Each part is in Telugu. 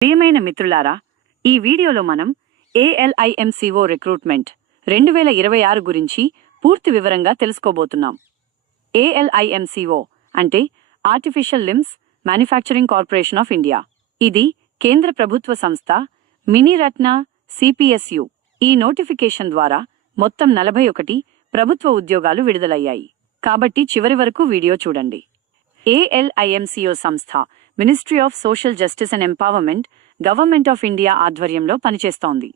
ప్రియమైన మిత్రులారా, ఈ వీడియోలో మనం ALIMCO రిక్రూట్మెంట్ 2026 గురించి పూర్తి వివరంగా తెలుసుకోబోతున్నాం. ALIMCO అంటే artificial limbs manufacturing corporation of India. ఇది కేంద్ర ప్రభుత్వ సంస్థ. మినీరత్న CPSU. ఈ నోటిఫికేషన్ ద్వారా మొత్తం 41 ప్రభుత్వ ఉద్యోగాలు విడుదలయ్యాయి. కాబట్టి చివరి వరకు వీడియో చూడండి. ALIMCO సంస్థ ministry of social justice and empowerment, government of India ఆధ్వర్యంలో పనిచేస్తోంది.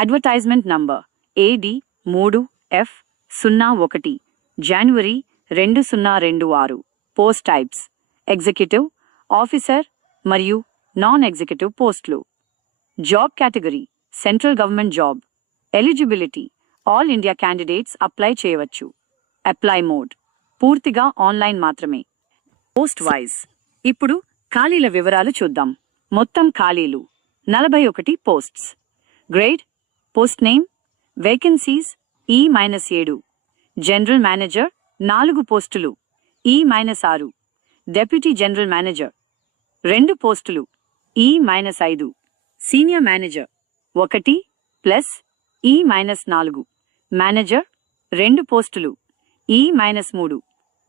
అడ్వర్టైజ్మెంట్ నంబర్ AD3F01 జనవరి 2026. పోస్ట్ టైప్స్ ఎగ్జిక్యూటివ్, ఆఫీసర్ మరియు నాన్ ఎగ్జిక్యూటివ్ పోస్టులు. Job category central government job. Eligibility all India candidates apply చేయవచ్చు. అప్లై మోడ్ పూర్తిగా ఆన్లైన్ మాత్రమే. పోస్ట్ వైజ్ ఇప్పుడు ఖాళీల వివరాలు చూద్దాం. మొత్తం ఖాళీలు 41 posts. Grade, post name, vacancies E-7. General manager 4 పోస్టులు E-6. డెప్యూటీ జనరల్ మేనేజర్ 2 పోస్టులు E-5. Senior manager 1 plus E-4. Manager 2 పోస్టులు E-3.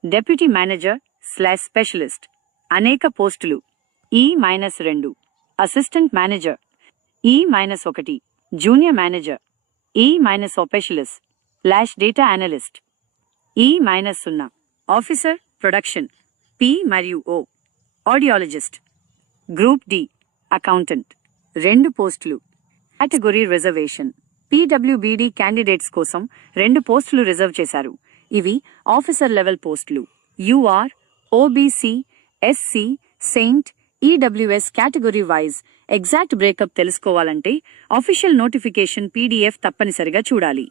డెప్యూటీ మేనేజర్ / స్పెషలిస్ట్ అనేక పోస్టులు E-2. Assistant manager E-1. Junior manager E-0. Specialist / data analyst E-0. Officer production P మరియు O. Audiologist. Group D accountant 2 పోస్టులు. కేటగిరీ రిజర్వేషన్ PWBD క్యాండిడేట్స్ కోసం 2 పోస్టులు రిజర్వ్ చేశారు. ఇవి ఆఫీసర్ లెవెల్ పోస్టులు. UR, OBC, SC, Saint, EWS category wise exact breakup తెలుసుకోవాలంటే అఫీషియల్ నోటిఫికేషన్ PDF తప్పనిసరిగా చూడాలి.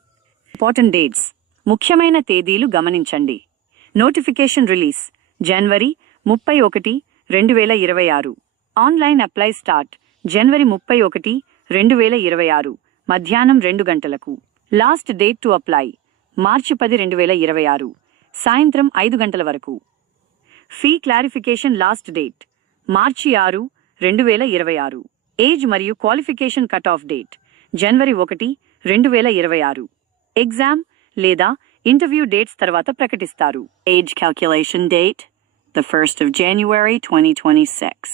ఇంపార్టెంట్ డేట్స్ ముఖ్యమైన తేదీలు గమనించండి. నోటిఫికేషన్ రిలీజ్ జనవరి 31, 2026. ఆన్లైన్ అప్లై స్టార్ట్ జనవరి 31, 2026 మధ్యాహ్నం 2 గంటలకు. లాస్ట్ డేట్ టు అప్లై మార్చి 10, 2026 సాయంత్రం 5 గంటల వరకు. ఫీ క్లారిఫికేషన్ లాస్ట్ డేట్ మార్చి 6, 2026. ఏజ్ మరియు క్వాలిఫికేషన్ కట్ ఆఫ్ డేట్ జనవరి 1, 2026. ఎగ్జామ్ లేదా ఇంటర్వ్యూ డేట్స్ తర్వాత ప్రకటిస్తారు. Age calculation date the 1st of January 2026.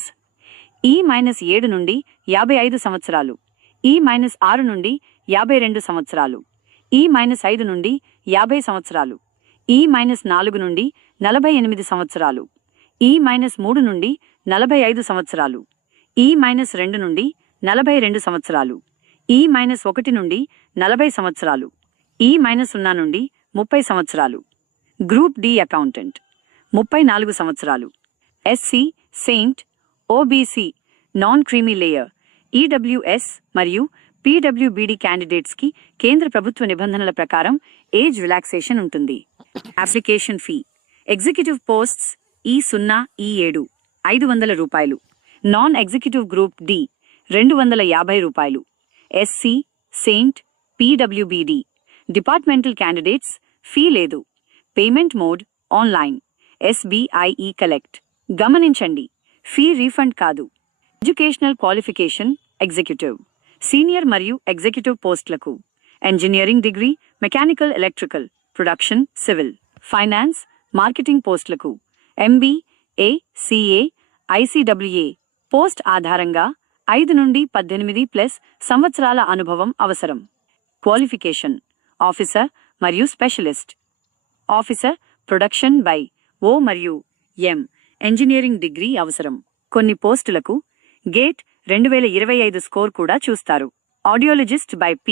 E-7 నుండి 55 సంవత్సరాలు. E-6 నుండి 52 సంవత్సరాలు. E-5 నుండి 50 సంవత్సరాలు. E-4 నుండి 48 సంవత్సరాలు. E-3 నుండి 45 సంవత్సరాలు. E-2 నుండి 42 సంవత్సరాలు. E-1 నుండి 40 సంవత్సరాలు. E-0 నుండి 30 సంవత్సరాలు. గ్రూప్ D అకౌంటెంట్ 34 సంవత్సరాలు. SC, Saint, OBC, non creamy layer, EWS మరియు PWBD క్యాండిడేట్స్కి కేంద్ర ప్రభుత్వ నిబంధనల ప్రకారం ఏజ్ రిలాక్సేషన్ ఉంటుంది. Application fee executive posts E0, E7 500 రూపాయలు. నాన్ ఎగ్జిక్యూటివ్ గ్రూప్ D 250 రూపాయలు. SC, సెయింట్, PWBD డిపార్ట్మెంటల్ క్యాండిడేట్స్ ఫీ లేదు. Payment mode online. SBIE collect. గమనించండి, ఫీ రీఫండ్ కాదు. ఎడ్యుకేషనల్ క్వాలిఫికేషన్ ఎగ్జిక్యూటివ్, సీనియర్ మరియు ఎగ్జిక్యూటివ్ పోస్టులకు engineering degree, mechanical, electrical, production, civil, finance, marketing పోస్టులకు MBA, CA, ICWA. పోస్ట్ ఆధారంగా 5 నుండి 18+ సంవత్సరాల అనుభవం అవసరం. క్వాలిఫికేషన్ ఆఫీసర్ మరియు specialist. Officer production by O మరియు M ఇంజనీరింగ్ డిగ్రీ అవసరం. కొన్ని పోస్టులకు గేట్ 2025 స్కోర్ కూడా చూస్తారు. ఆడియాలజిస్ట్ బై P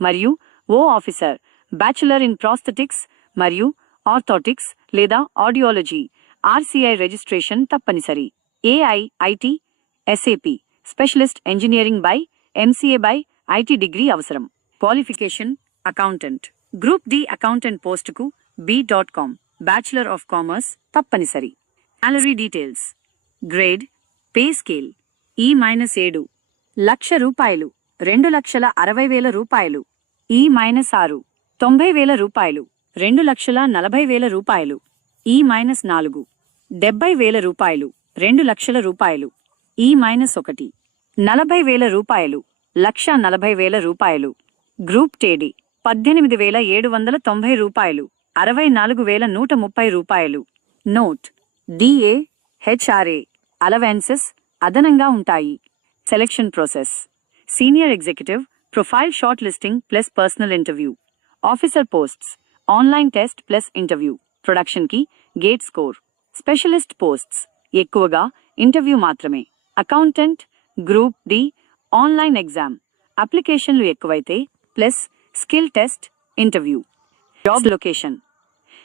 మరియు O officer bachelor in prosthetics మరియు ఆర్థోటిక్స్ లేదా ఆడియాలజీ RCI రిజిస్ట్రేషన్ తప్పనిసరి. AI/IT SAP specialist engineering by MCA by IT degree అవసరం. Qualification accountant. Group D accountant పోస్టుకు B.com బ్యాచులర్ ఆఫ్ కామర్స్ తప్పనిసరి. Salary details. Grade, pay scale E-7 1,00,000 రూపాయలు 2,60,000 రూపాయలు. E-6 90,000 రూపాయలు 2,40,000 రూపాయలు. E-4 70,000 రూపాయలు 2,00,000 రూపాయలు. E-1 40,000 1,40,000 గ్రూప్ టేడి 18,790 64,130 నోట్ డిఏ హెచ్ఆర్ఏ అలవెన్సెస్ అదనంగా ఉంటాయి. Selection process senior executive profile shortlisting plus personal interview. Officer posts online test plus interview. ప్రొడక్షన్కి గేట్ స్కోర్. స్పెషలిస్ట్ పోస్ట్స్ ఎక్కువగా ఇంటర్వ్యూ మాత్రమే. Accountant group D online exam. అప్లికేషన్లు ఎక్కువైతే plus skill test interview. Job location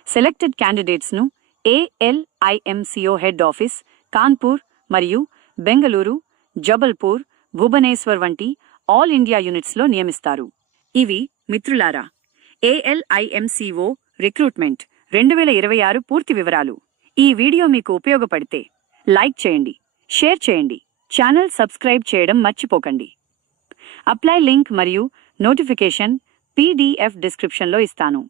selected క్యాండిడేట్స్ను ఏఎల్ఐఎంసిఓ హెడ్ ఆఫీస్ కాన్పూర్ మరియు బెంగళూరు, జబల్పూర్, భువనేశ్వర్ వంటి ఆల్ ఇండియా యూనిట్స్లో నియమిస్తారు. ఇవి మిత్రులారా ఏఎల్ఐఎంసిఓ రిక్రూట్మెంట్ 2026 పూర్తి వివరాలు. ఈ వీడియో మీకు ఉపయోగపడితే లైక్ చేయండి, షేర్ చేయండి, ఛానల్ సబ్స్క్రైబ్ చేయడం మర్చిపోకండి. అప్లై లింక్ మరియు నోటిఫికేషన్ PDF డిస్క్రిప్షన్లో ఇస్తాను.